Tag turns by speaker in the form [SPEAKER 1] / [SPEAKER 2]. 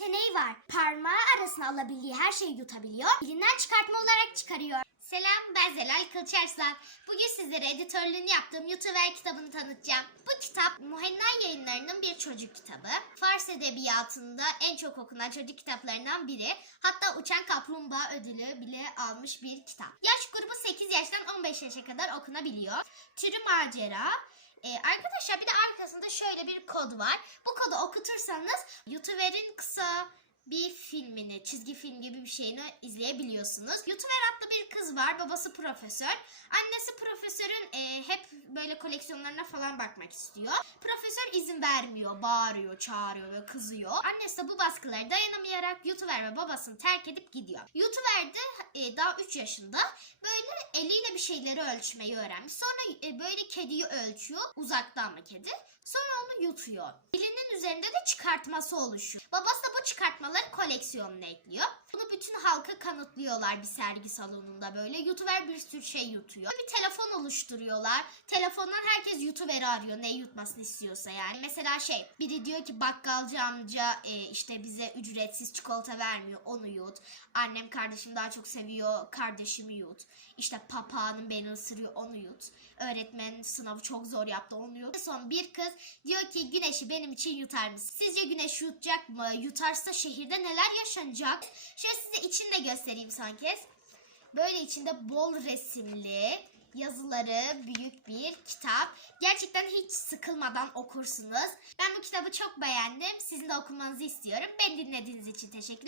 [SPEAKER 1] yeteneği var. Parmağı arasına alabildiği her şeyi yutabiliyor. Dilinden çıkartma olarak çıkarıyor.
[SPEAKER 2] Selam ben Zelal Kılçarslan. Bugün sizlere editörlüğünü yaptığım YouTuber kitabını tanıtacağım. Bu kitap Muhenna yayınlarının bir çocuk kitabı. Fars edebiyatında en çok okunan çocuk kitaplarından biri. Hatta Uçan Kaplumbağa ödülü bile almış bir kitap. Yaş grubu 8 yaştan 15 yaşa kadar okunabiliyor. Türü macera. Ee, arkadaşlar bir de arkasında şöyle bir kod var. Bu kodu okutursanız YouTuber'in kısa bir filmini, çizgi film gibi bir şeyini izleyebiliyorsunuz. YouTuber adlı bir kız var. Babası profesör. Annesi profesörün e, hep böyle koleksiyonlarına falan bakmak istiyor. Profesör izin vermiyor, bağırıyor, çağırıyor ve kızıyor. Annesi de bu baskılara dayanamayarak YouTuber ve babasını terk edip gidiyor. YouTuber de e, daha 3 yaşında böyle eliyle bir şeyleri ölçmeyi öğrenmiş. Sonra e, böyle kediyi ölçüyor. Uzaktan mı kedi? Sonra onu yutuyor. Dilinin üzerinde de çıkartması oluşuyor. Babası da çıkartmaları koleksiyonuna ekliyor. Bütün halka kanıtlıyorlar bir sergi salonunda böyle. YouTuber bir sürü şey yutuyor. Bir telefon oluşturuyorlar. Telefondan herkes YouTuber'i arıyor ne yutmasını istiyorsa yani. Mesela şey biri diyor ki bakkalcı amca e, işte bize ücretsiz çikolata vermiyor onu yut. Annem kardeşim daha çok seviyor kardeşimi yut. İşte papağanın beni ısırıyor onu yut. Öğretmen sınavı çok zor yaptı onu yut. Son bir kız diyor ki güneşi benim için yutar mısın? Sizce güneş yutacak mı? Yutarsa şehirde neler yaşanacak? Şöyle size içini de göstereyim son kez. Böyle içinde bol resimli yazıları büyük bir kitap. Gerçekten hiç sıkılmadan okursunuz. Ben bu kitabı çok beğendim. Sizin de okumanızı istiyorum. Beni dinlediğiniz için teşekkürler.